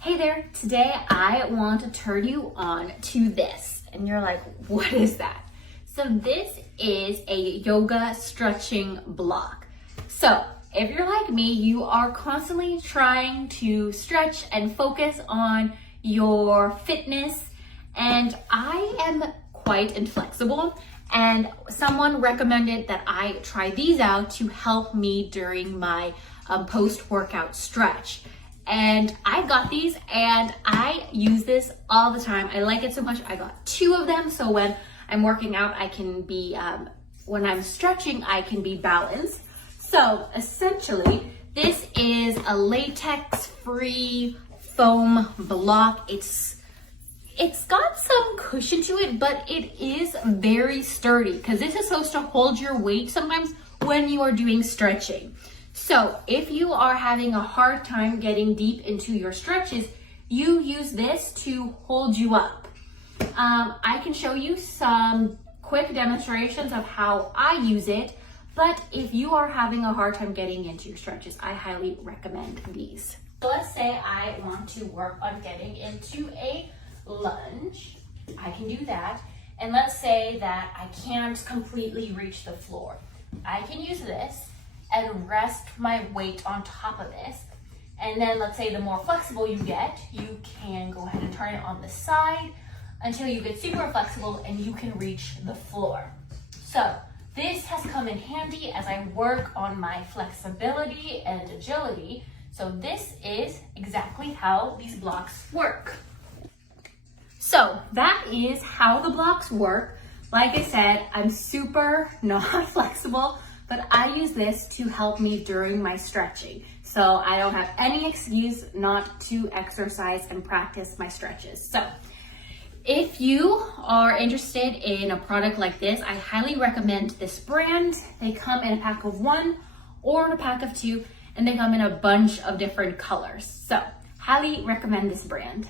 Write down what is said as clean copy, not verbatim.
Hey there, today I want to turn you on to this. And you're like, what is that? So this is a yoga stretching block. So if you're like me, you are constantly trying to stretch and focus on your fitness. And I am quite inflexible. And someone recommended that I try these out to help me during my post-workout stretch. And I got these and I use this all the time. I like it so much. I got 2 of them. So when I'm working out, I can be, when I'm stretching, I can be balanced. So essentially, this is a latex-free foam block. It's got some cushion to it, but it is very sturdy because this is supposed to hold your weight sometimes when you are doing stretching. So if you are having a hard time getting deep into your stretches, you use this to hold you up. I can show you some quick demonstrations of how I use it, but if you are having a hard time getting into your stretches, I highly recommend these. So let's say I want to work on getting into a lunge. I can do that. And let's say that I can't completely reach the floor. I can use this and rest my weight on top of this. And then let's say the more flexible you get, you can go ahead and turn it on the side until you get super flexible and you can reach the floor. So this has come in handy as I work on my flexibility and agility. So this is exactly how these blocks work. So that is how the blocks work. Like I said, I'm super not flexible, but I use this to help me during my stretching. So I don't have any excuse not to exercise and practice my stretches. So if you are interested in a product like this, I highly recommend this brand. They come in a pack of 1 or a pack of 2, and they come in a bunch of different colors. So highly recommend this brand.